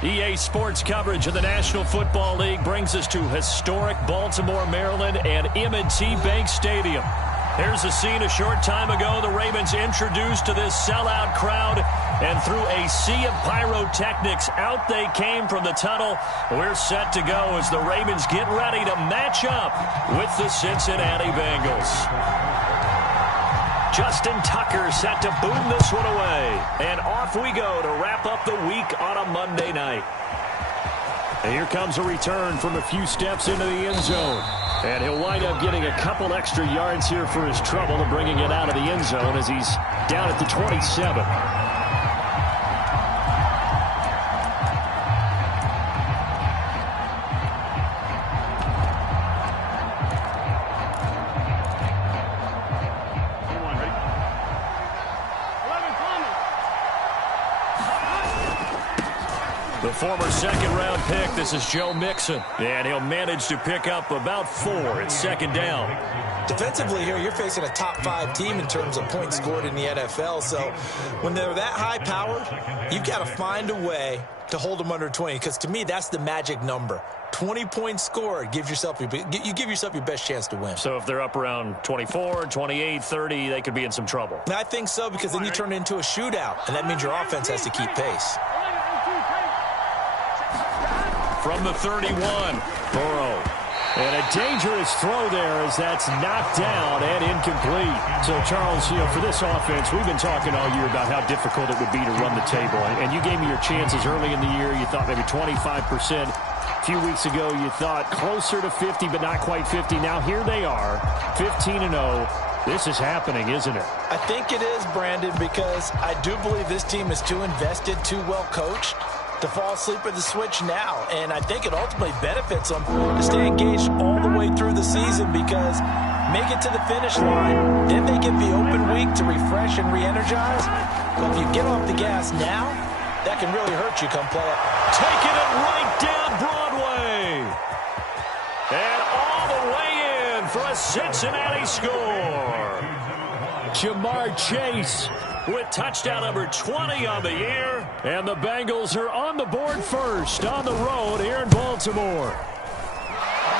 EA Sports coverage of the National Football League brings us to historic Baltimore, Maryland, and M&T Bank Stadium. Here's a scene a short time ago. The Ravens introduced to this sellout crowd, and through a sea of pyrotechnics, out they came from the tunnel. We're set to go as the Ravens get ready to match up with the Cincinnati Bengals. Justin Tucker set to boom this one away. And off we go to wrap up the week on a Monday night. And here comes a return from a few steps into the end zone. And he'll wind up getting a couple extra yards here for his trouble and bringing it out of the end zone as he's down at the 27. The former second-round pick, this is Joe Mixon, and he'll manage to pick up about 4 at second down. Defensively here, you're facing a top-5 team in terms of points scored in the NFL, so when they're that high-powered, you've got to find a way to hold them under 20, because to me, that's the magic number. 20 points scored, you give yourself your best chance to win. So if they're up around 24, 28, 30, they could be in some trouble. I think so, because then you turn it into a shootout, and that means your offense has to keep pace. From the 31, Burrow. And a dangerous throw there as that's knocked down and incomplete. So, Charles, for this offense, we've been talking all year about how difficult it would be to run the table. And you gave me your chances early in the year. You thought maybe 25%. A few weeks ago, you thought closer to 50, but not quite 50. Now, here they are, 15-0. This is happening, isn't it? I think it is, Brandon, because I do believe this team is too invested, too well coached to fall asleep at the switch now. And I think it ultimately benefits them to stay engaged all the way through the season, because make it to the finish line, then they get the open week to refresh and re-energize. But if you get off the gas now, that can really hurt you come playoff. Taking it right down Broadway. And all the way in for a Cincinnati score. Jamar Chase with touchdown number 20 on the year. And the Bengals are on the board first on the road here in Baltimore.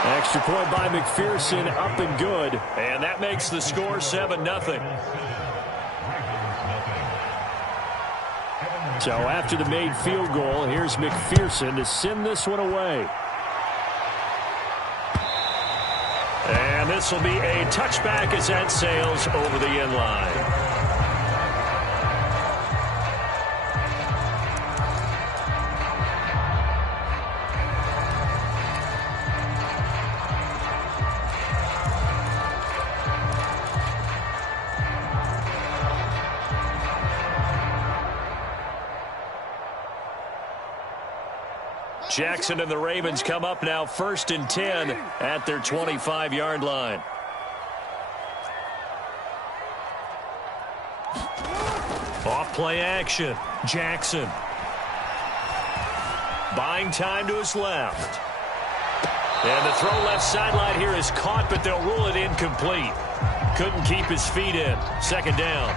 Extra point by McPherson, up and good. And that makes the score 7-0. So after the made field goal, here's McPherson to send this one away. And this will be a touchback as that sails over the end line. Jackson and the Ravens come up now 1st and 10 at their 25-yard line. Off play action. Jackson. Buying time to his left. And the throw left sideline here is caught, but they'll rule it incomplete. Couldn't keep his feet in. Second down.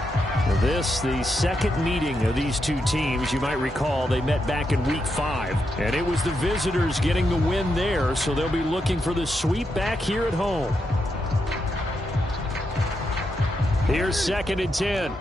This, the second meeting of these two teams. You might recall they met back in Week 5. And it was the visitors getting the win there, so they'll be looking for the sweep back here at home. Here's 2nd and 10.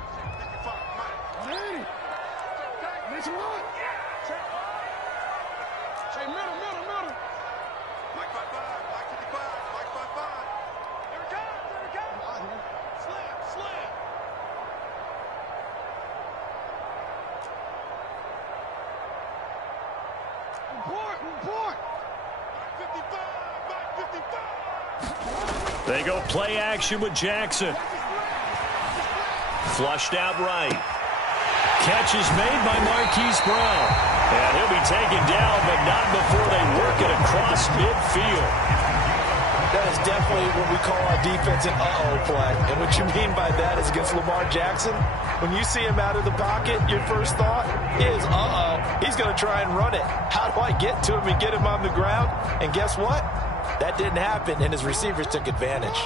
They go play action with Jackson. Flushed out right. Catch is made by Marquise Brown. And he'll be taken down, but not before they work it across midfield. That is definitely what we call our defense an uh-oh play. And what you mean by that is against Lamar Jackson, when you see him out of the pocket, your first thought is, uh-oh, he's going to try and run it. How do I get to him and get him on the ground? And guess what? That didn't happen, and his receivers took advantage.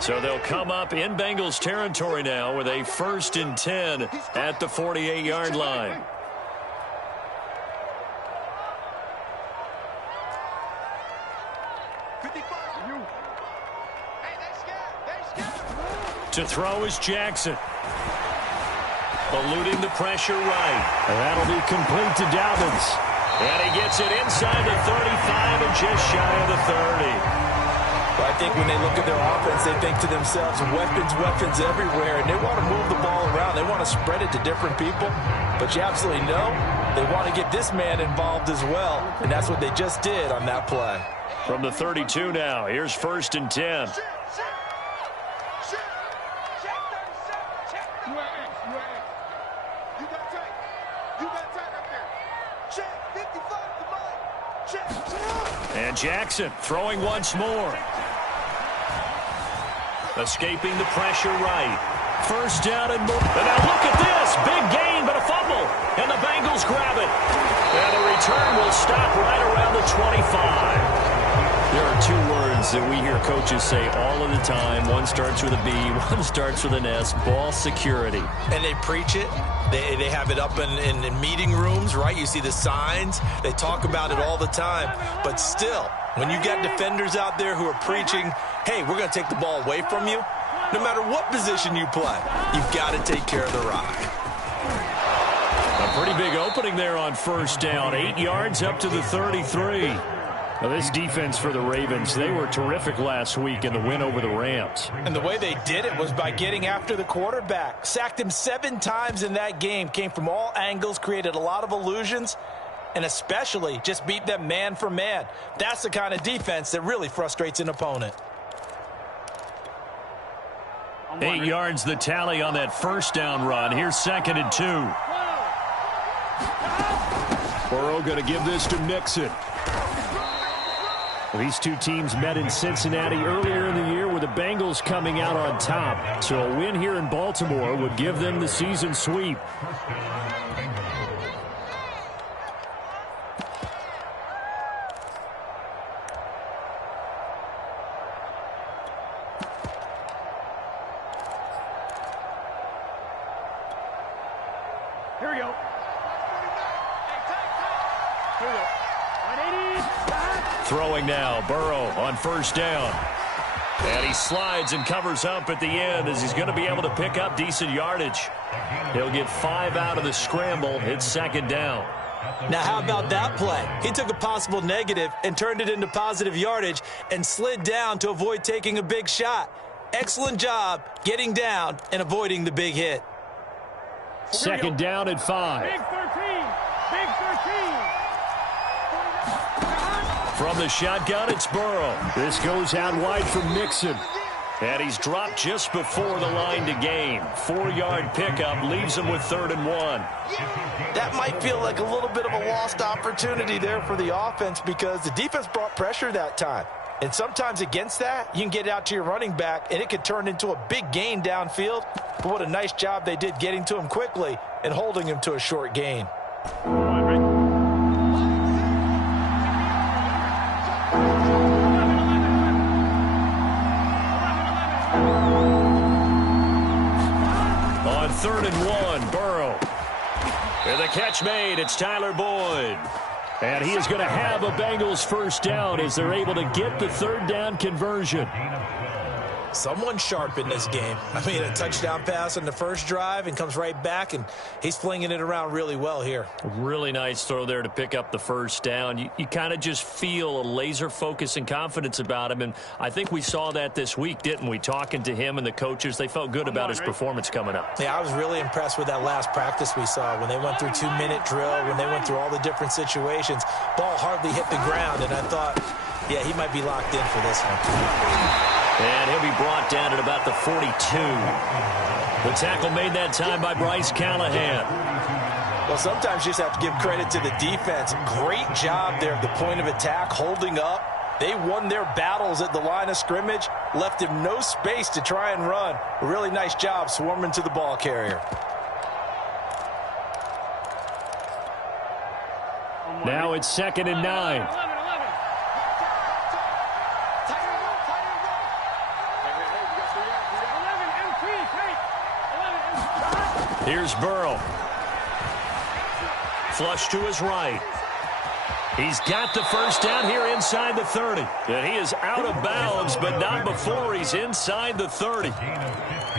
So they'll come up in Bengals territory now with a 1st and 10 at the 48-yard line. To throw is Jackson. Eluding the pressure right. And that'll be complete to Dobbins. And he gets it inside the 35 and just shy of the 30. Well, I think when they look at their offense, they think to themselves, weapons everywhere, and they want to move the ball around. They want to spread it to different people. But you absolutely know they want to get this man involved as well, and that's what they just did on that play. From the 32 now, here's 1st and 10. And Jackson throwing once more. Escaping the pressure right. 1st down and more. And now look at this. Big gain, but a fumble. And the Bengals grab it. And the return will stop right around the 25. There are 2 words that we hear coaches say all of the time. One starts with a B, one starts with an S. Ball security. And they preach it. They have it up in meeting rooms, right? You see the signs. They talk about it all the time. But still, when you got defenders out there who are preaching, hey, we're going to take the ball away from you, no matter what position you play, you've got to take care of the rock. A pretty big opening there on 1st down. 8 yards up to the 33. Now, this defense for the Ravens, they were terrific last week in the win over the Rams. And the way they did it was by getting after the quarterback. Sacked him 7 times in that game. Came from all angles, created a lot of illusions, and especially just beat them man for man. That's the kind of defense that really frustrates an opponent. 8 yards the tally on that 1st down run. Here's 2nd and 2. Burrow going to give this to Mixon. Well, these 2 teams met in Cincinnati earlier in the year with the Bengals coming out on top. So a win here in Baltimore would give them the season sweep. Here we go. Here we go. 180. Throwing now, Burrow on 1st down. And he slides and covers up at the end as he's going to be able to pick up decent yardage. He'll get 5 out of the scramble. It's 2nd down. Now, how about that play? He took a possible negative and turned it into positive yardage and slid down to avoid taking a big shot. Excellent job getting down and avoiding the big hit. 2nd down at 5. Big 13. Big 13. From the shotgun, it's Burrow. This goes out wide for Mixon. And he's dropped just before the line to gain. 4-yard pickup leaves him with 3rd and 1. That might feel like a little bit of a lost opportunity there for the offense because the defense brought pressure that time. And sometimes against that, you can get out to your running back, and it could turn into a big gain downfield. But what a nice job they did getting to him quickly and holding him to a short gain. On 3rd and 1, Burrow. With a catch made, it's Tyler Boyd. And he is going to have a Bengals 1st down as they're able to get the 3rd down conversion. Someone sharp in this game. I mean, a touchdown pass on the first drive and comes right back, and he's flinging it around really well here. Really nice throw there to pick up the 1st down. You kind of just feel a laser focus and confidence about him, and I think we saw that this week, didn't we? Talking to him and the coaches, they felt good about his performance coming up. Yeah, I was really impressed with that last practice we saw when they went through 2-minute drill, when they went through all the different situations. Ball hardly hit the ground, and I thought, yeah, he might be locked in for this one. And he'll be brought down at about the 42. The tackle made that time by Bryce Callahan. Well, sometimes you just have to give credit to the defense. Great job there at the point of attack, holding up. They won their battles at the line of scrimmage, left him no space to try and run. A really nice job swarming to the ball carrier. Now it's 2nd and 9. Here's Burrow. Flush to his right. He's got the 1st down here inside the 30. And he is out of bounds, but not before he's inside the 30.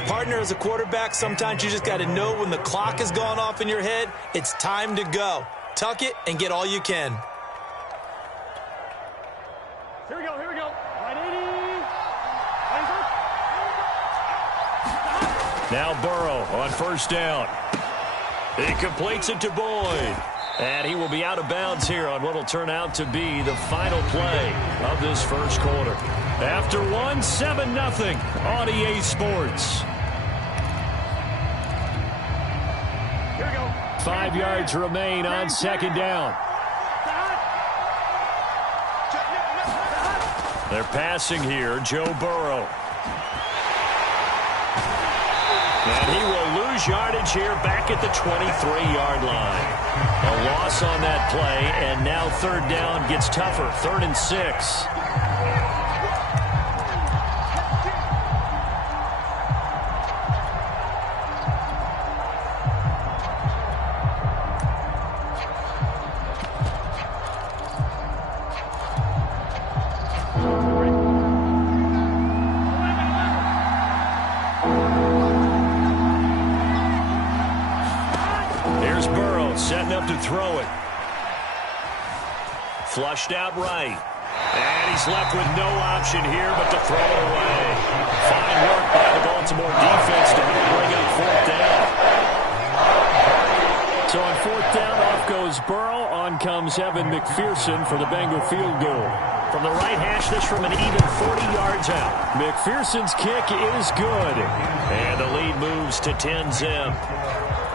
Partner, as a quarterback, sometimes you just got to know when the clock has gone off in your head, it's time to go. Tuck it and get all you can. Here we go, here we go. 180. Now Burrow on first down. He completes it to Boyd. And he will be out of bounds here on what will turn out to be the final play of this first quarter. After 7-0 on EA Sports. Here we go. 5 yards remain on second down. They're passing here, Joe Burrow. And he will lose yardage here back at the 23-yard line. A loss on that play, and now third down gets tougher. 3rd and 6. Setting up to throw it. Flushed out right. And he's left with no option here but to throw it away. Fine work by the Baltimore defense to help bring up 4th down. So on 4th down, off goes Burrow. On comes Evan McPherson for the Bengal field goal. From the right hash, this from an even 40 yards out. McPherson's kick is good. And the lead moves to 10-zip.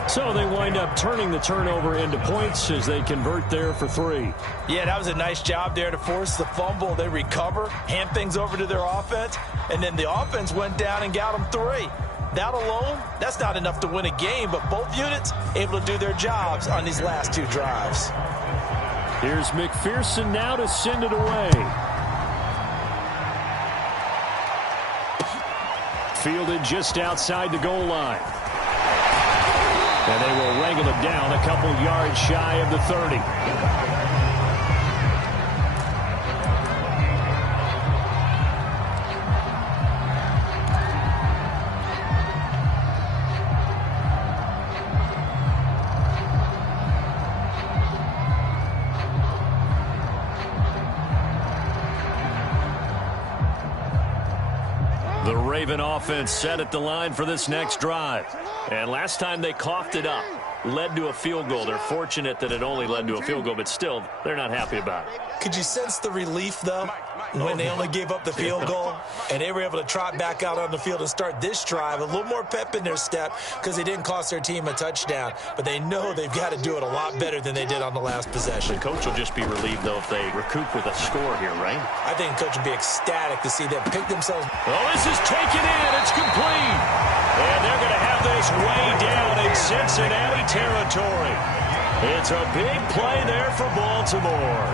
So they wind up turning the turnover into points as they convert there for 3. Yeah, that was a nice job there to force the fumble. They recover, hand things over to their offense, and then the offense went down and got them 3. That alone, that's not enough to win a game, but both units able to do their jobs on these last 2 drives. Here's McPherson now to send it away. Fielded just outside the goal line. And they will wrangle it down a couple yards shy of the 30. The Raven offense set at the line for this next drive. And last time they coughed it up, led to a field goal. They're fortunate that it only led to a field goal, but still, they're not happy about it. Could you sense the relief, though, when they only gave up the field goal and they were able to trot back out on the field and start this drive? A little more pep in their step because they didn't cost their team a touchdown, but they know they've got to do it a lot better than they did on the last possession. The coach will just be relieved, though, if they recoup with a score here, right? I think the coach would be ecstatic to see them pick themselves. Well, this is taken in. It's complete. And they're going to have this way down in Cincinnati territory. It's a big play there for Baltimore.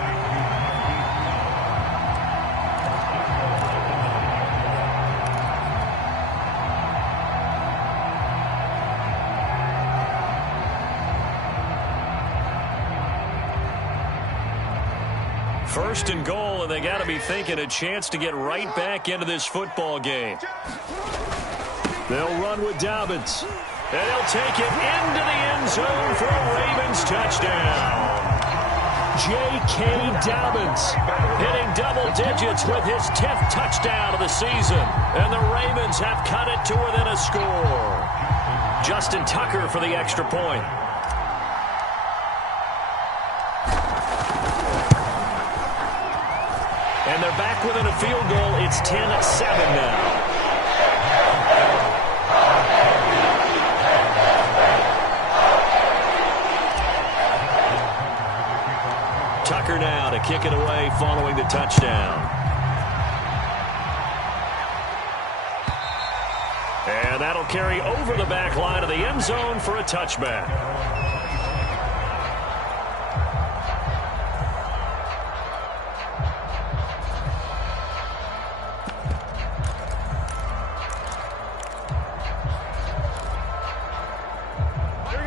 First and goal, and they got to be thinking a chance to get right back into this football game. They'll run with Dobbins, and he'll take it into the end zone for a Ravens touchdown. J.K. Dobbins hitting double digits with his 10th touchdown of the season, and the Ravens have cut it to within a score. Justin Tucker for the extra point. And they're back within a field goal. It's 10-7 now. Tucker now to kick it away following the touchdown. And that'll carry over the back line of the end zone for a touchback.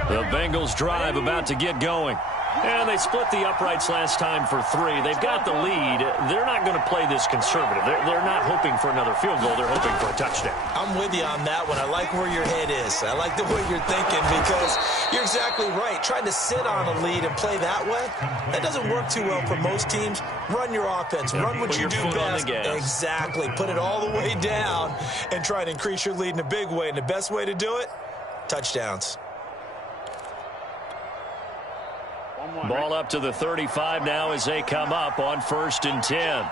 The Bengals drive about to get going. And they split the uprights last time for 3. They've got the lead. They're not going to play this conservative. They're not hoping for another field goal. They're hoping for a touchdown. I'm with you on that one. I like where your head is. I like the way you're thinking because you're exactly right. Trying to sit on a lead and play that way, that doesn't work too well for most teams. Run your offense. Run what you do best. Exactly. Put it all the way down and try to increase your lead in a big way. And the best way to do it, touchdowns. Ball up to the 35 now as they come up on 1st and 10.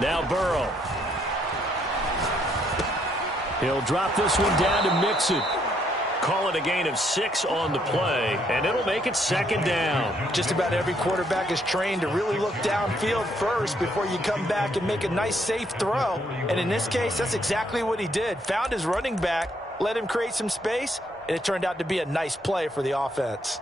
Now Burrow. He'll drop this one down to Mixon. Call it a gain of 6 on the play, and it'll make it 2nd down. Just about every quarterback is trained to really look downfield first before you come back and make a nice, safe throw. And in this case, that's exactly what he did. Found his running back, let him create some space, and it turned out to be a nice play for the offense.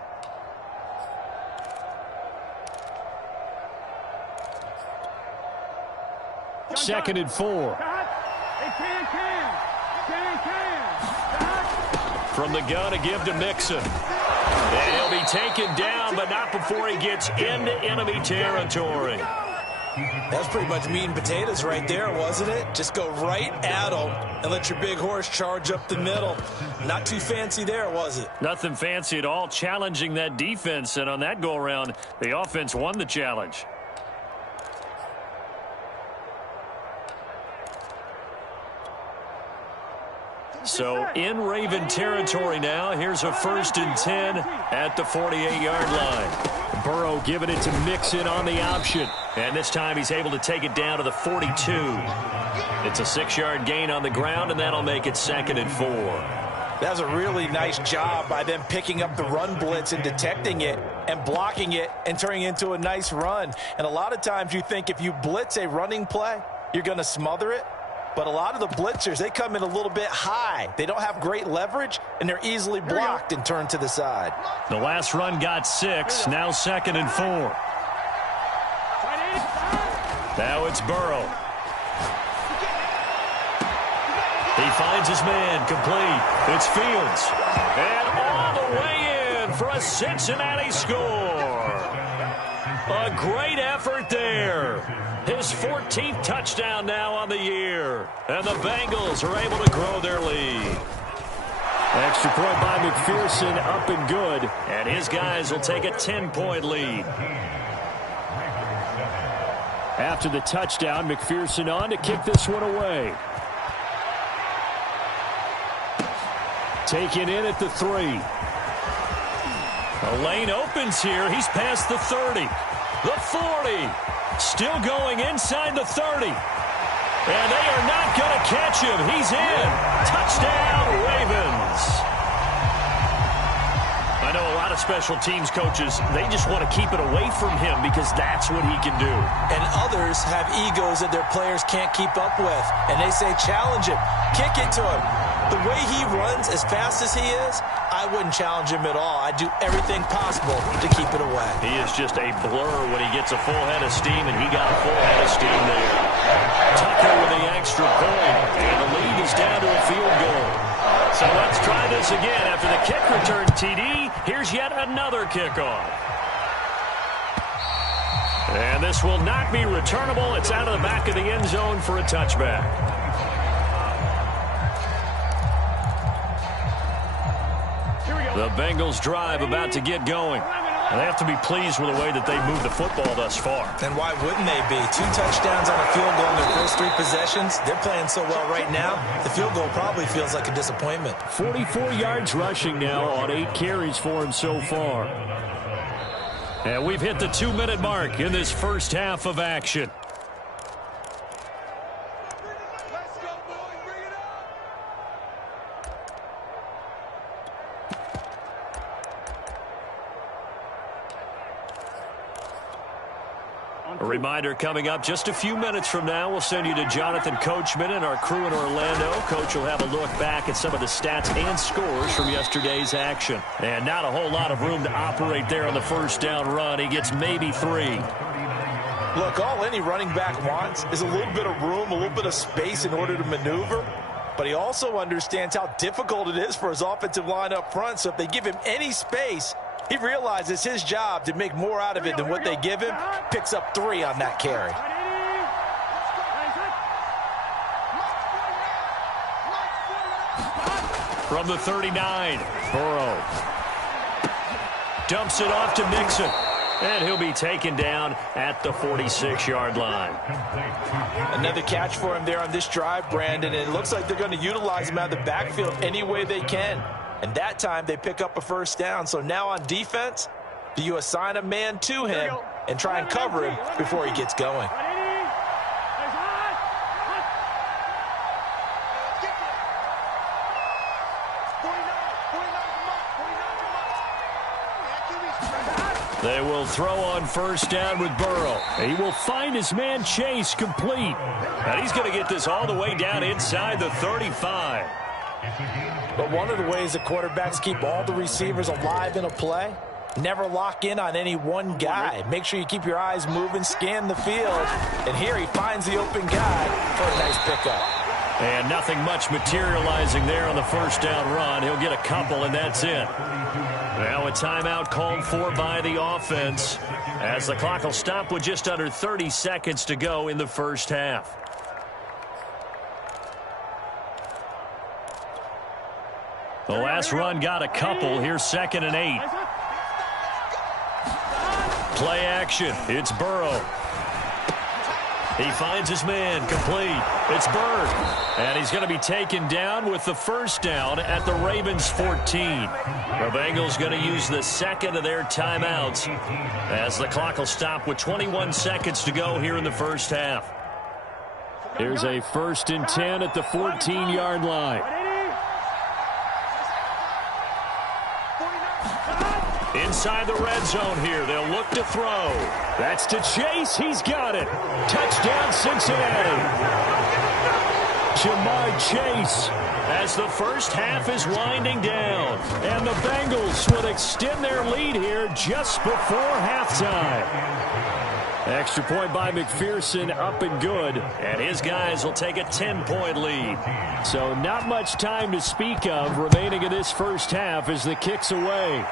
Second and 4. From the gun, a give to Mixon. And he'll be taken down, but not before he gets into enemy territory. That's pretty much meat and potatoes right there, wasn't it? Just go right at him and let your big horse charge up the middle. Not too fancy there, was it? Nothing fancy at all, challenging that defense. And on that go-around, the offense won the challenge. So in Raven territory now. Here's a 1st and 10 at the 48-yard line. Burrow giving it to Mixon on the option. And this time he's able to take it down to the 42. It's a 6-yard gain on the ground, and that'll make it 2nd and 4. That was a really nice job by them picking up the run blitz and detecting it and blocking it and turning it into a nice run. And a lot of times you think if you blitz a running play, you're going to smother it. But a lot of the blitzers, they come in a little bit high. They don't have great leverage, and they're easily blocked and turned to the side. The last run got 6. Now 2nd and 4. Now it's Burrow. He finds his man, complete. It's Fields. And all the way in for a Cincinnati score. A great effort there. His 14th touchdown now on the year. And the Bengals are able to grow their lead. Extra point by McPherson, up and good. And his guys will take a 10-point lead. After the touchdown, McPherson on to kick this one away. Taken in at the 3. A lane opens here. He's past the 30. The 40. Still going inside the 30. And they are not going to catch him. He's in. Touchdown, Ravens. I know a lot of special teams coaches, they just want to keep it away from him because that's what he can do. And others have egos that their players can't keep up with. And they say, challenge him. Kick it to him. The way he runs as fast as he is, I wouldn't challenge him at all. I'd do everything possible to keep it away. He is just a blur when he gets a full head of steam, and he got a full head of steam there. Tucker with the extra point, and the lead is down to a field goal. So let's try this again. After the kick return TD, here's yet another kickoff. And this will not be returnable. It's out of the back of the end zone for a touchback. The Bengals drive about to get going. And they have to be pleased with the way that they moved the football thus far. And why wouldn't they be? 2 touchdowns on a field goal in their first 3 possessions. They're playing so well right now, the field goal probably feels like a disappointment. 44 yards rushing now on 8 carries for him so far. And we've hit the 2-minute mark in this first half of action. A reminder coming up just a few minutes from now. We'll send you to Jonathan Coachman and our crew in Orlando. Coach will have a look back at some of the stats and scores from yesterday's action. And not a whole lot of room to operate there on the first down run. He gets maybe 3. Look, all any running back wants is a little bit of room, a little bit of space in order to maneuver. But he also understands how difficult it is for his offensive line up front. So if they give him any space, he realizes his job to make more out of it than what they give him. Picks up 3 on that carry. From the 39, Burrow dumps it off to Mixon. And he'll be taken down at the 46-yard line. Another catch for him there on this drive, Brandon. And it looks like they're going to utilize him out of the backfield any way they can. And that time they pick up a first down. So now on defense, do you assign a man to him and try and cover him before he gets going? They will throw on first down with Burrow. He will find his man Chase complete. And he's going to get this all the way down inside the 35. But one of the ways that quarterbacks keep all the receivers alive in a play, never lock in on any one guy. Make sure you keep your eyes moving, scan the field. And here he finds the open guy for a nice pickup. And nothing much materializing there on the first down run. He'll get a couple, and that's it. Now a timeout called for by the offense as the clock will stop with just under 30 seconds to go in the first half. The last run got a couple. Here's 2nd and 8. Play action. It's Burrow. He finds his man complete. It's Bird. And he's going to be taken down with the first down at the Ravens 14. The Bengals going to use the second of their timeouts as the clock will stop with 21 seconds to go here in the first half. Here's a 1st and 10 at the 14-yard line. Inside the red zone here. They'll look to throw. That's to Chase. He's got it. Touchdown, Cincinnati. Jamar Chase as the first half is winding down. And the Bengals would extend their lead here just before halftime. Extra point by McPherson, up and good. And his guys will take a 10-point lead. So not much time to speak of remaining in this first half as the kick's away.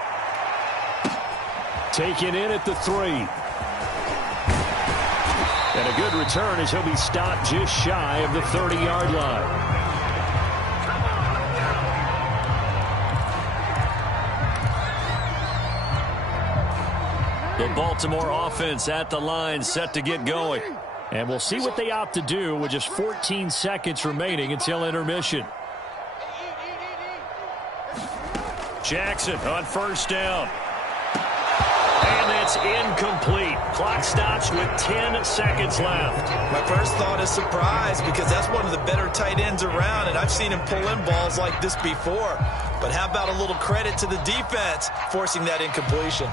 Taken in at the 3. And a good return as he'll be stopped just shy of the 30-yard line. The Baltimore offense at the line set to get going. And we'll see what they opt to do with just 14 seconds remaining until intermission. Jackson on first down. And it's incomplete. Clock stops with 10 seconds left. My first thought is surprise because that's one of the better tight ends around, and I've seen him pull in balls like this before. But how about a little credit to the defense forcing that incompletion?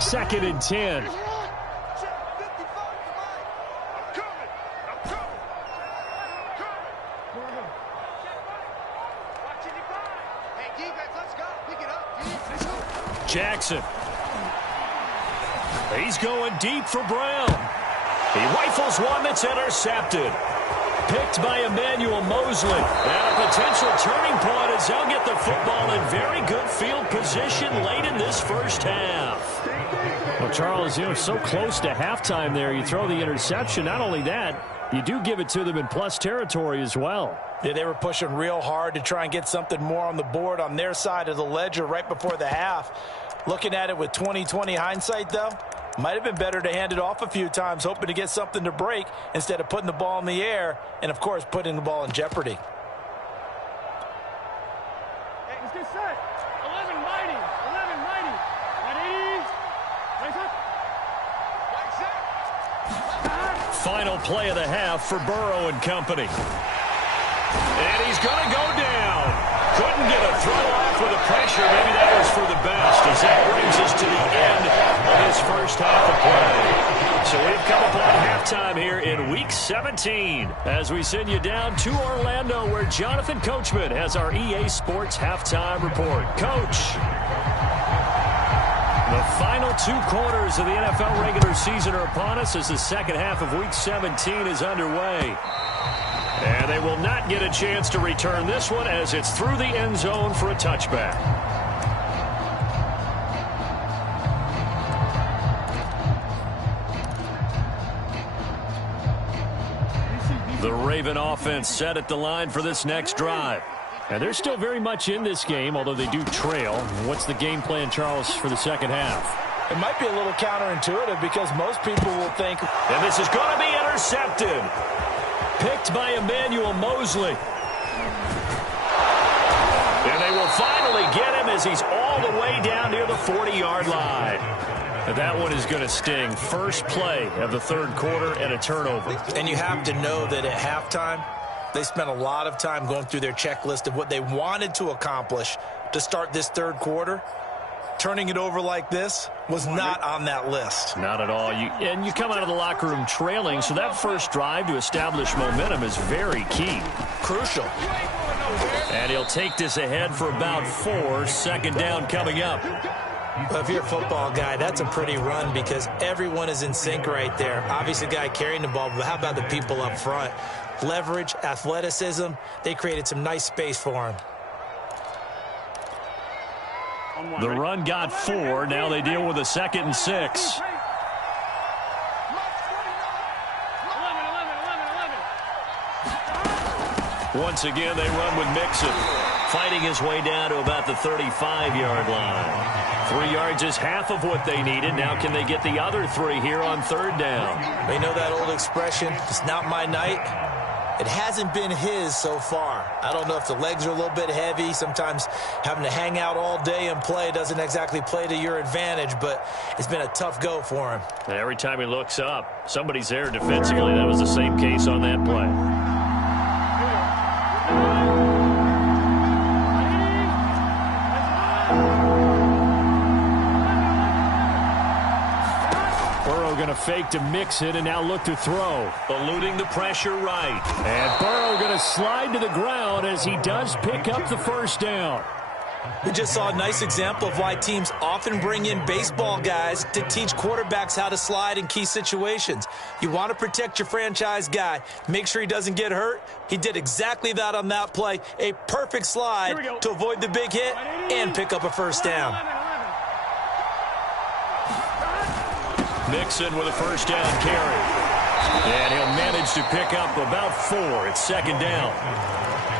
Second and 10. Jackson. He's going deep for Brown. He rifles one that's intercepted. Picked by Emmanuel Mosley. And a potential turning point as they'll get the football in very good field position late in this first half. Well, Charles, so close to halftime there. You throw the interception. Not only that, you do give it to them in plus territory as well. Yeah, they were pushing real hard to try and get something more on the board on their side of the ledger right before the half. Looking at it with 20/20 hindsight, though, might have been better to hand it off a few times, hoping to get something to break instead of putting the ball in the air and, of course, putting the ball in jeopardy. Hey, let's get set. 11 mighty. 11 mighty. 180. Right set. Final play of the half for Burrow and company. And he's going to go down. Couldn't get a throw off with the pressure. Maybe that was for the best as that brings us to the end of this first half of play. So we've come upon halftime here in Week 17 as we send you down to Orlando where Jonathan Coachman has our EA Sports halftime report. Coach, the final 2 quarters of the NFL regular season are upon us as the second half of Week 17 is underway. And they will not get a chance to return this one as it's through the end zone for a touchback. The Raven offense set at the line for this next drive. And they're still very much in this game, although they do trail. What's the game plan, Charles, for the second half? It might be a little counterintuitive because most people will think... And this is going to be intercepted. Picked by Emmanuel Mosley. And they will finally get him as he's all the way down near the 40-yard line. And that one is going to sting. First play of the third quarter and a turnover. And you have to know that at halftime, they spent a lot of time going through their checklist of what they wanted to accomplish to start this third quarter. Turning it over like this was not on that list. Not at all. And you come out of the locker room trailing, so that first drive to establish momentum is very key. Crucial. And he'll take this ahead for about 4. Second down coming up. Well, if you're a football guy, that's a pretty run because everyone is in sync right there. Obviously, the guy carrying the ball, but how about the people up front? Leverage, athleticism, they created some nice space for him. The run got 4. Now they deal with a 2nd and 6. Once again, they run with Mixon. Fighting his way down to about the 35-yard line. 3 yards is half of what they needed. Now can they get the other 3 here on third down? They know that old expression, it's not my night. It hasn't been his so far. I don't know if the legs are a little bit heavy. Sometimes having to hang out all day and play doesn't exactly play to your advantage, but it's been a tough go for him. Every time he looks up, somebody's there defensively. That was the same case on that play. Going to fake to mix it and now look to throw. Eluding the pressure right. And Burrow going to slide to the ground as he does pick up the first down. We just saw a nice example of why teams often bring in baseball guys to teach quarterbacks how to slide in key situations. You want to protect your franchise guy. Make sure he doesn't get hurt. He did exactly that on that play. A perfect slide to avoid the big hit and pick up a first down. Mixon with a first down carry. And he'll manage to pick up about 4. It's second down.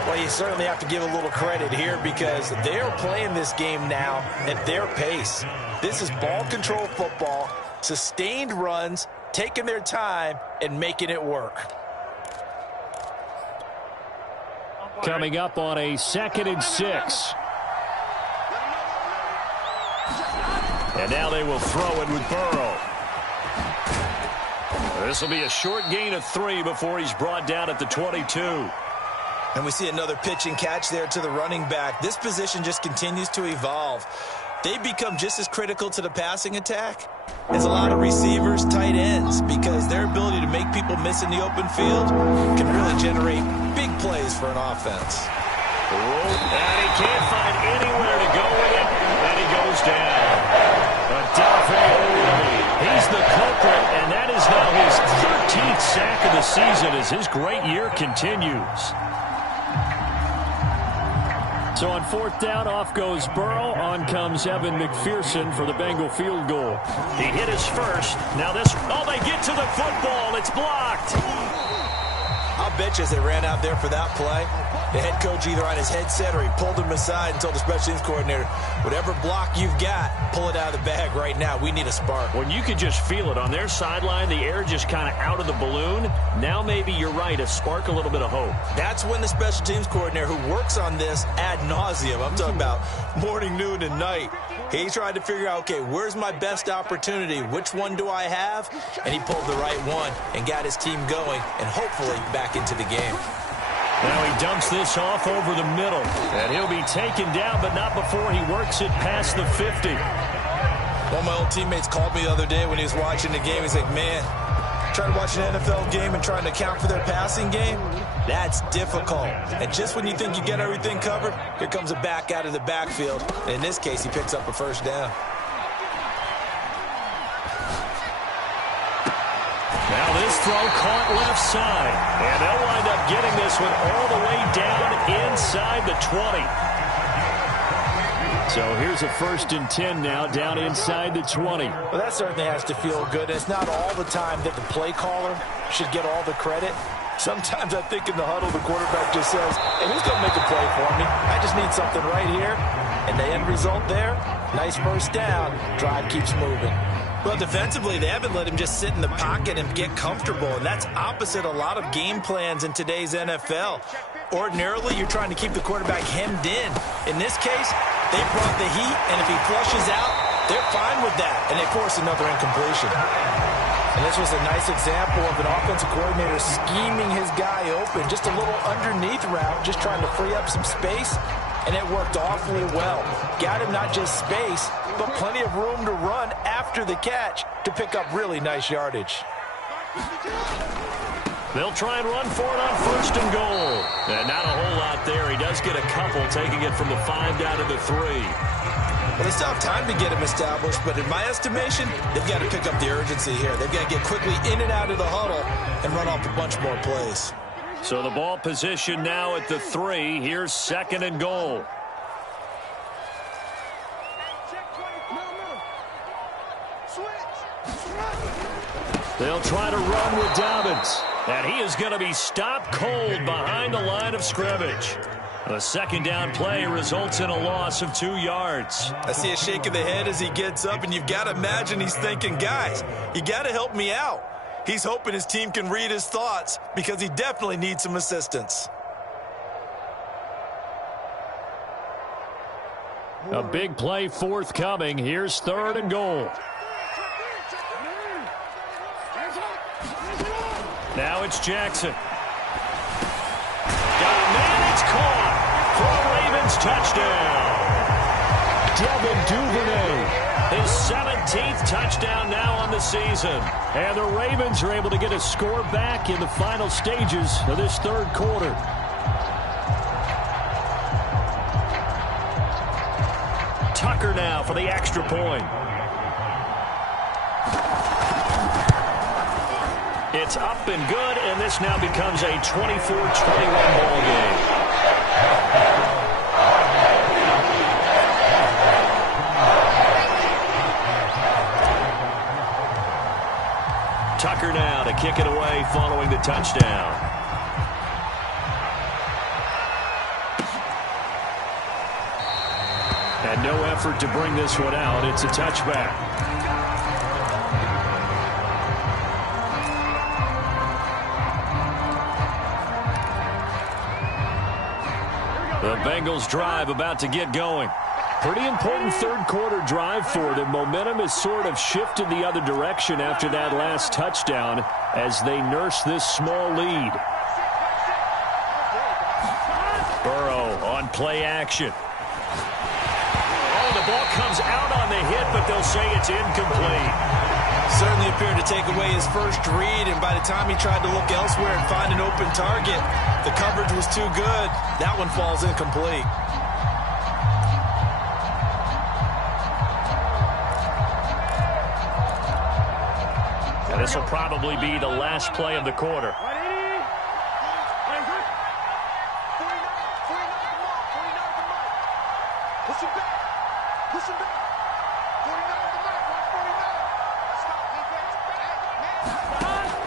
Well, you certainly have to give a little credit here because they're playing this game now at their pace. This is ball control football, sustained runs, taking their time, and making it work. Coming up on a 2nd and 6. And now they will throw it with Burrow. This will be a short gain of 3 before he's brought down at the 22. And we see another pitch and catch there to the running back. This position just continues to evolve. They become just as critical to the passing attack as a lot of receivers, tight ends, because their ability to make people miss in the open field can really generate big plays for an offense. And he can't find anywhere to go with it, and he goes down. He's the culprit, and that is now his 13th sack of the season as his great year continues. So on 4th down, off goes Burrow. On comes Evan McPherson for the Bengal field goal. He hit his first. Now this, they get to the football. It's blocked. I'll bet you as they ran out there for that play, the head coach either on his headset or he pulled him aside and told the special teams coordinator, whatever block you've got, pull it out of the bag right now. We need a spark. When you could just feel it on their sideline, the air just kind of out of the balloon. Now maybe you're right, a spark, a little bit of hope. That's when the special teams coordinator who works on this ad nauseum, I'm talking about morning, noon, and night, he tried to figure out, okay, where's my best opportunity? Which one do I have? And he pulled the right one and got his team going and hopefully back into the game. Now he dumps this off over the middle. And he'll be taken down, but not before he works it past the 50. One of my old teammates called me the other day when he was watching the game. He's like, man, trying to watch an NFL game and trying to account for their passing game, that's difficult. And just when you think you get everything covered, here comes a back out of the backfield. And in this case, he picks up a first down. Now this throw caught left side. And they'll wind up getting this one all the way down inside the 20. So here's a 1st and 10 now, down inside the 20. Well, that certainly has to feel good. It's not all the time that the play caller should get all the credit. Sometimes I think in the huddle, the quarterback just says, hey, who's going to make a play for me? I just need something right here. And the end result there, nice first down. Drive keeps moving. Well, defensively, they haven't let him just sit in the pocket and get comfortable, and that's opposite a lot of game plans in today's NFL. Ordinarily, you're trying to keep the quarterback hemmed in. In this case, they brought the heat, and if he flushes out, they're fine with that, and they force another incompletion. And this was a nice example of an offensive coordinator scheming his guy open, just a little underneath route, just trying to free up some space, and it worked awfully well. Got him not just space, but plenty of room to run after the catch to pick up really nice yardage. They'll try and run for it on 1st and goal. And not a whole lot there. He does get a couple, taking it from the 5 down to the 3. Well, they still have time to get him established, but in my estimation, they've got to pick up the urgency here. They've got to get quickly in and out of the huddle and run off a bunch more plays. So the ball position now at the 3. Here's 2nd and goal. They'll try to run with Dobbins. And he is going to be stopped cold behind the line of scrimmage. The 2nd down play results in a loss of 2 yards. I see a shake of the head as he gets up, and you've got to imagine he's thinking, guys, you got to help me out. He's hoping his team can read his thoughts because he definitely needs some assistance. A big play forthcoming. Here's 3rd and goal. Now it's Jackson. Got a man, it's caught for a Ravens touchdown. Devin Duvernay, his 17th touchdown now on the season. And the Ravens are able to get a score back in the final stages of this 3rd quarter. Tucker now for the extra point. It's up and good, and this now becomes a 24-21 ball game. Tucker now to kick it away following the touchdown. And no effort to bring this one out. It's a touchback. The Bengals drive about to get going. Pretty important 3rd quarter drive for them. Momentum has sort of shifted the other direction after that last touchdown as they nurse this small lead. Burrow on play action. Oh, the ball comes out on the hit, but they'll say it's incomplete. Certainly appeared to take away his first read, and by the time he tried to look elsewhere and find an open target, the coverage was too good. That one falls incomplete. And this will probably be the last play of the quarter.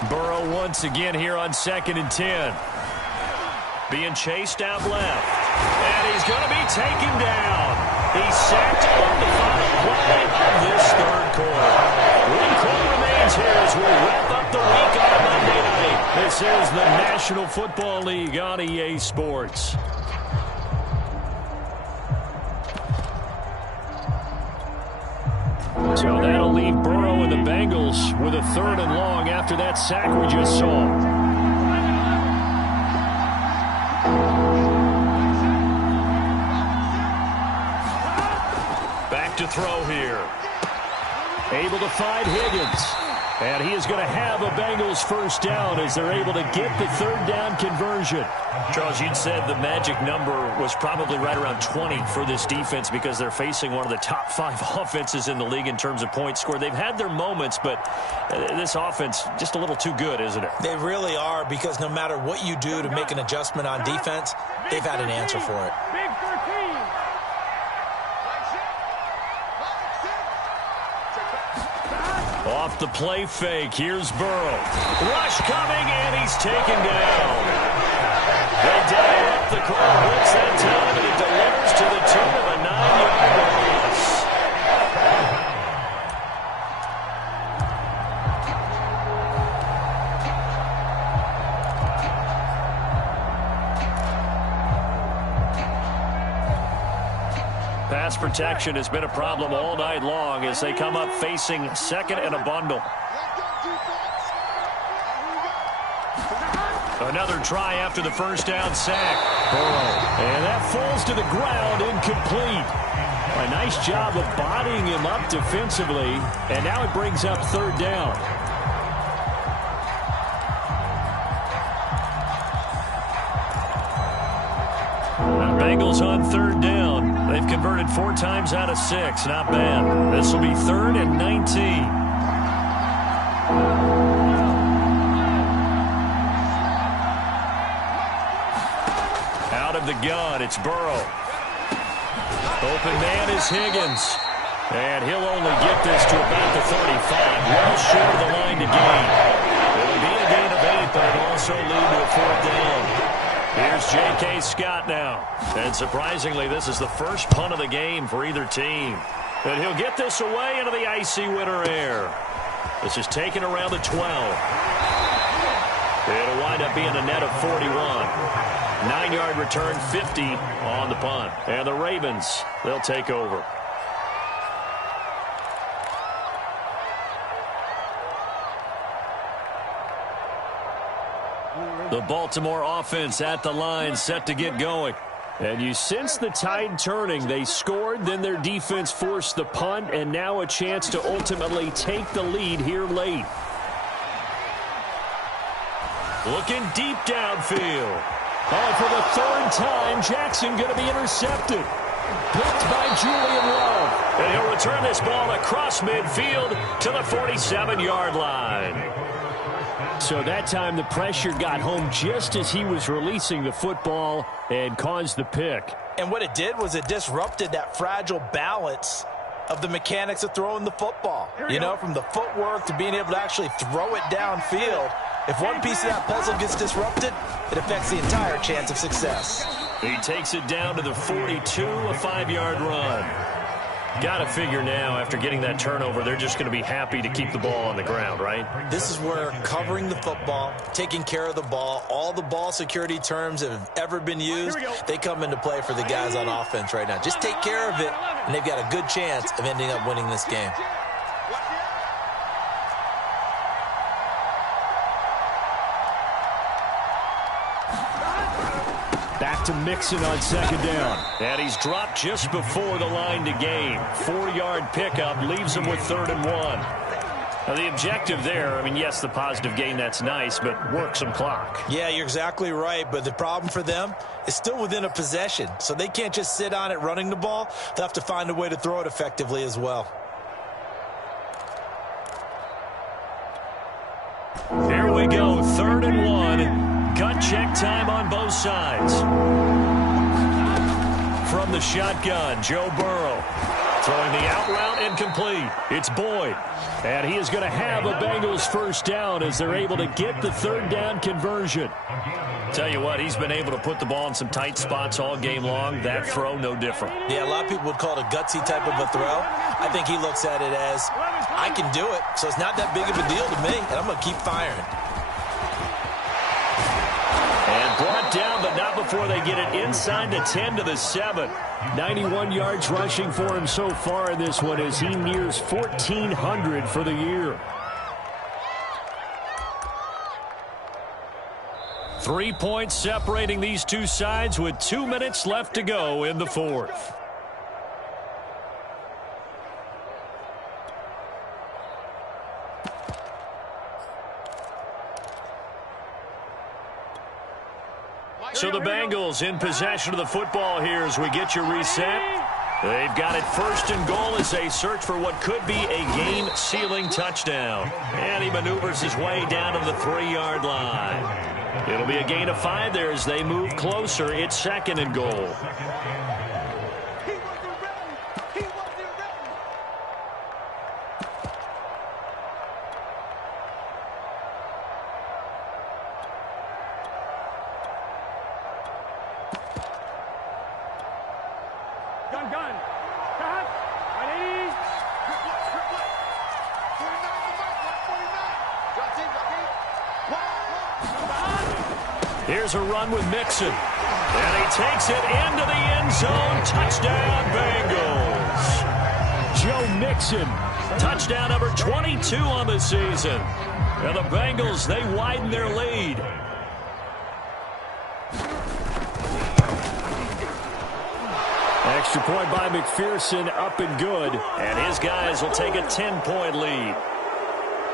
Burrow once again here on 2nd and 10. Being chased out left. And he's going to be taken down. He's sacked on the final play of this 3rd quarter. 1 quarter remains here as we wrap up the week on Monday night. This is the National Football League on EA Sports. So that'll leave Burrow and the Bengals with a 3rd and long after that sack we just saw. Back to throw here. Able to find Higgins. And he is going to have a Bengals first down as they're able to get the third down conversion. Charles, you'd said the magic number was probably right around 20 for this defense because they're facing one of the top 5 offenses in the league in terms of points scored. They've had their moments, but this offense just a little too good, isn't it? They really are, because no matter what you do to make an adjustment on defense, they've had an answer for it. Big 13. Off the play fake, here's Burrow. Rush coming, and he's taken down. They dial up the call blitz that time, and he delivers to the tune of a 9-yard loss. Pass protection has been a problem all night long as they come up facing second and a bundle. Another try after the first down sack. Burrow. And that falls to the ground, incomplete. A nice job of bodying him up defensively, and now it brings up third down. The Bengals on third down. They've converted 4 times out of 6. Not bad. This will be 3rd and 19. Out of the gun, it's Burrow. Open man is Higgins. And he'll only get this to about the 35. Well short of the line to gain. It'll be a gain of 8, but it'll also lead to a 4th down. Here's J.K. Scott now. And surprisingly, this is the first punt of the game for either team. And he'll get this away into the icy winter air. This is taken around the 12. It'll wind up being a net of 41. 9-yard return, 50 on the punt. And the Ravens, they'll take over. The Baltimore offense at the line, set to get going. And you sense the tide turning. They scored, then their defense forced the punt, and now a chance to ultimately take the lead here late. Looking deep downfield. Oh, for the 3rd time, Jackson going to be intercepted. Picked by Julian Love. And he'll return this ball across midfield to the 47-yard line. So that time the pressure got home just as he was releasing the football and caused the pick. And what it did was it disrupted that fragile balance of the mechanics of throwing the football. You know, from the footwork to being able to actually throw it downfield. If one piece of that puzzle gets disrupted, it affects the entire chance of success. He takes it down to the 42, a 5-yard run. Got to figure now, after getting that turnover, they're just going to be happy to keep the ball on the ground, right? This is where covering the football, taking care of the ball, all the ball security terms that have ever been used, they come into play for the guys on offense right now. Just take care of it, and they've got a good chance of ending up winning this game. Back to Mixon on 2nd down. And he's dropped just before the line to gain. 4-yard pickup leaves him with 3rd and 1. Now, the objective there, I mean, yes, the positive gain, that's nice, but work some clock. Yeah, you're exactly right, but the problem for them is still within a possession, so they can't just sit on it running the ball. They'll have to find a way to throw it effectively as well. Here we go, 3rd and 1. Gut check time on both sides. From the shotgun, Joe Burrow. Throwing the out route incomplete. It's Boyd. And he is going to have a Bengals first down as they're able to get the 3rd down conversion. Tell you what, he's been able to put the ball in some tight spots all game long. That throw, no different. Yeah, a lot of people would call it a gutsy type of a throw. I think he looks at it as, I can do it, so it's not that big of a deal to me, and I'm going to keep firing. And brought down, but not before they get it inside the 10 to the 7. 91 yards rushing for him so far in this one as he nears 1,400 for the year. 3 points separating these two sides with 2 minutes left to go in the 4th. So the Bengals in possession of the football here as we get you reset. They've got it first and goal as they search for what could be a game-sealing touchdown. And he maneuvers his way down to the 3-yard line. It'll be a gain of 5 there as they move closer. It's second and goal. Gun. Cut. 180. Here's a run with Mixon. And he takes it into the end zone. Touchdown, Bengals. Joe Mixon. Touchdown number 22 on the season. And the Bengals, they widen their lead. Extra point by McPherson, up and good. And his guys will take a 10-point lead.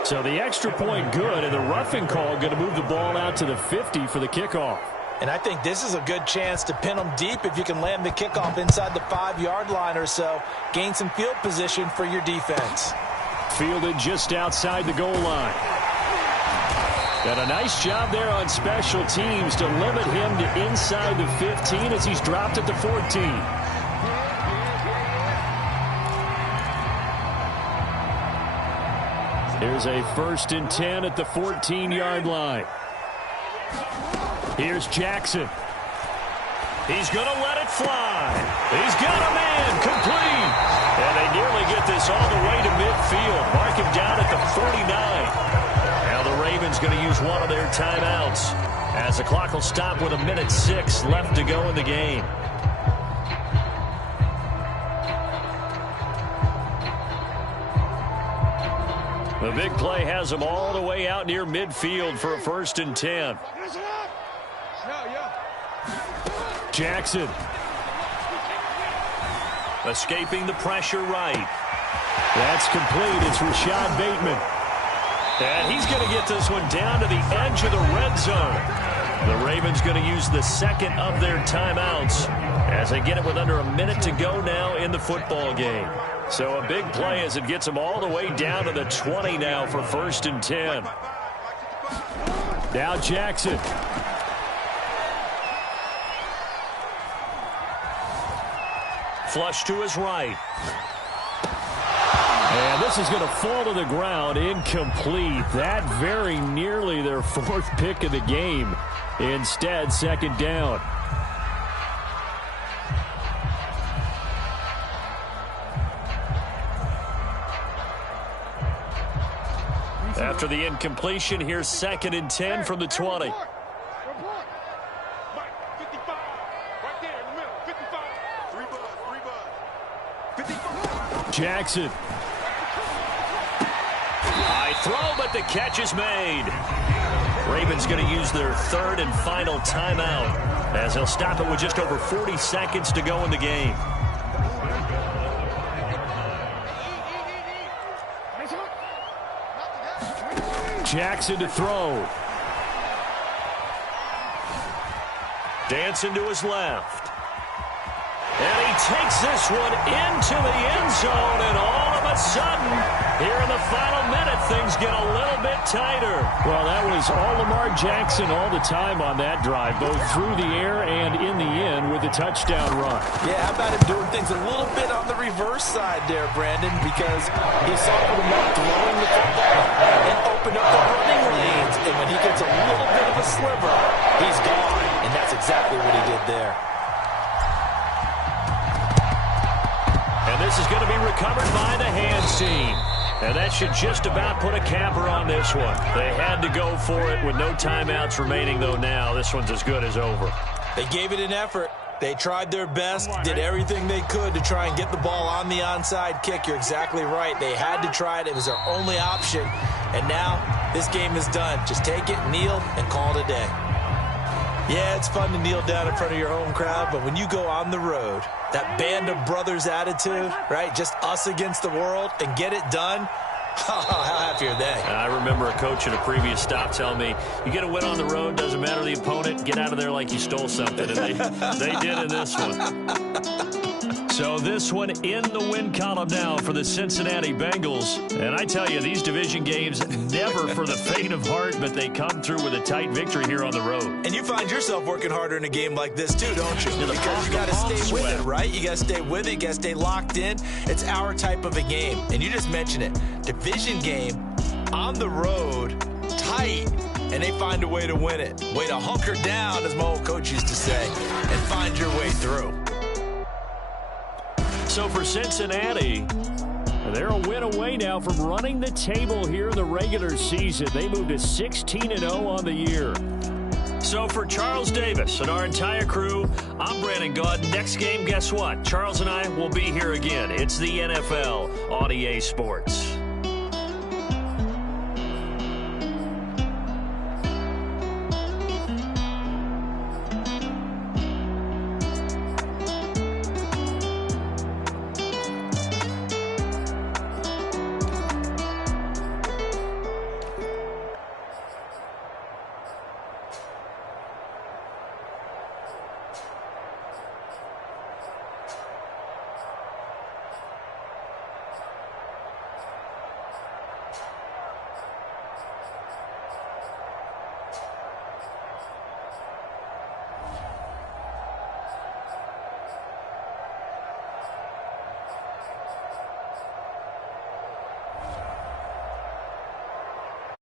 So the extra point good, and the roughing call going to move the ball out to the 50 for the kickoff. And I think this is a good chance to pin them deep if you can land the kickoff inside the 5-yard line or so. Gain some field position for your defense. Fielded just outside the goal line. And a nice job there on special teams to limit him to inside the 15 as he's dropped at the 14. Here's a 1st and 10 at the 14-yard line. Here's Jackson. He's going to let it fly. He's got a man complete. And they nearly get this all the way to midfield. Mark him down at the 49. Now the Ravens going to use one of their timeouts as the clock will stop with 1:06 left to go in the game. The big play has them all the way out near midfield for a 1st and 10. Jackson. Escaping the pressure right. That's complete. It's Rashad Bateman. And he's going to get this one down to the edge of the red zone. The Ravens going to use the second of their timeouts as they get it with under a minute to go now in the football game. So a big play as it gets them all the way down to the 20 now for 1st and 10. Now Jackson. Flush to his right. And this is going to fall to the ground, incomplete. That very nearly their 4th pick of the game. Instead, 2nd down. After the incompletion, here's 2nd and 10 from the 20. Jackson. High throw, but the catch is made. Ravens going to use their 3rd and final timeout as they'll stop it with just over 40 seconds to go in the game. Jackson to throw. Dancing to his left. And he takes this one into the end zone, and all of a sudden, here in the final minute, things get a little bit tighter. Well, that was all Lamar Jackson all the time on that drive, both through the air and in the end with a touchdown run. Yeah, how about him doing things a little bit on the reverse side there, Brandon, because he saw Lamar throwing the football and opened up the running lanes, and when he gets a little bit of a sliver, he's gone, and that's exactly what he did there. And this is going to be recovered by the hands team. And that should just about put a capper on this one. They had to go for it with no timeouts remaining, though now this one's as good as over. They gave it an effort. They tried their best, did everything they could to try and get the ball on the onside kick. You're exactly right. They had to try it. It was their only option. And now this game is done. Just take it, kneel, and call it a day. Yeah, it's fun to kneel down in front of your home crowd, but when you go on the road, that band of brothers attitude, right, just us against the world, and get it done, How happy are they? I remember a coach at a previous stop telling me, you get a win on the road, doesn't matter the opponent, get out of there like you stole something. And they did in this one. So this one in the win column now for the Cincinnati Bengals. And I tell you, these division games, never for the faint of heart, but they come through with a tight victory here on the road. And you find yourself working harder in a game like this too, don't you? Because you got to stay with it, right? You got to stay with it. You got to stay locked in. It's our type of a game. And you just mentioned it. Division game on the road, tight. And they find a way to win it. Way to hunker down, as my old coach used to say, and find your way through. So for Cincinnati, they're a win away now from running the table here in the regular season. They moved to 16-0 on the year. So for Charles Davis and our entire crew, I'm Brandon Gaud. Next game, guess what? Charles and I will be here again. It's the NFL on EA Sports.